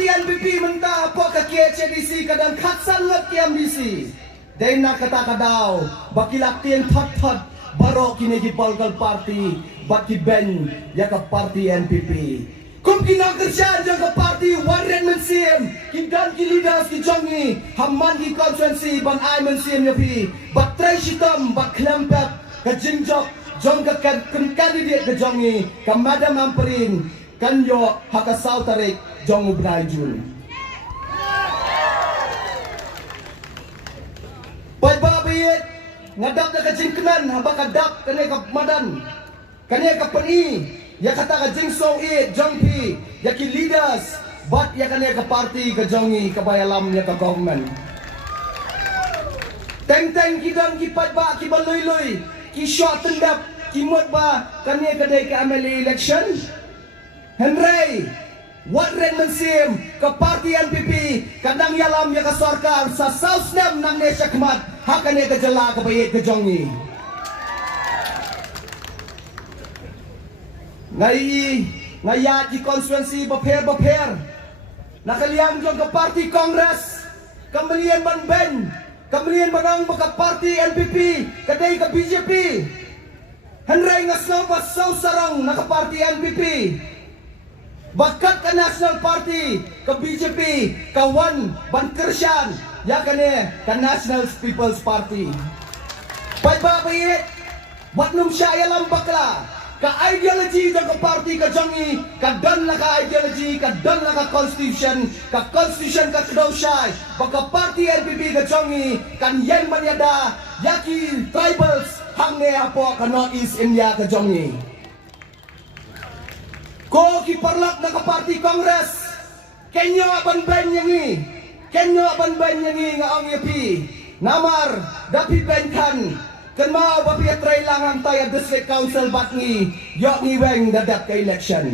NPP mentah apa ke KHDC kadang khatsan ngat KMDC. Dai nak kata kadau bakilak tien thot baro kini ki political party baki ben ya ke party NPP. Kum kina kerja jang ke party Warren Mensim kindan ki leaders ki jongi hamman ki constituency ban ai Mensim yopi batrai shitam baklempet ke jinjok jong ke candidate ke jongi ke madam amperin kan yo haka sautarik jong ubnai jun. Pai babiyet ngadap na ka jingkenan haba kadap kane ka madan kane ka pani ya kata ka jingsong jong pi ya ki leaders but ya kane ka party ka jongi ka bayalam ya ka government teng kidang ki pai ba ki baloy ki shot tendap ki mot ba kane ka dai ka MLA election Henry Warren Mensim ke parti NPP kadang yalam ya ke sarkar sa South Nam nang Nesya Kemat hakane ke jela ke bayit ke jongi ngayat di konstituensi baper nakaliang jong ke parti Kongres kemudian ban ben kemudian banang ke parti NPP kadai ke BJP Henry ngasnaw ba saw sarang na ke parti NPP bakat ke National Party ke BJP kawan ban Kershan ya kane ke National People's Party pai babayit wat num syaya lambakla ka ideology jang ke party ke jongi ka dan la ka ideology ka dan la ka constitution ka kedosai baka party NPP ke jongi kan yen manyada yaki tribals hangne apo ka North East India ke jongi ko ki parlak na ka party Kongres kenyo ban ben yangi nga ang yapi namar dapi benkan kenma bapi tray lang ang tayo district council batngi yok ni weng dadat ka election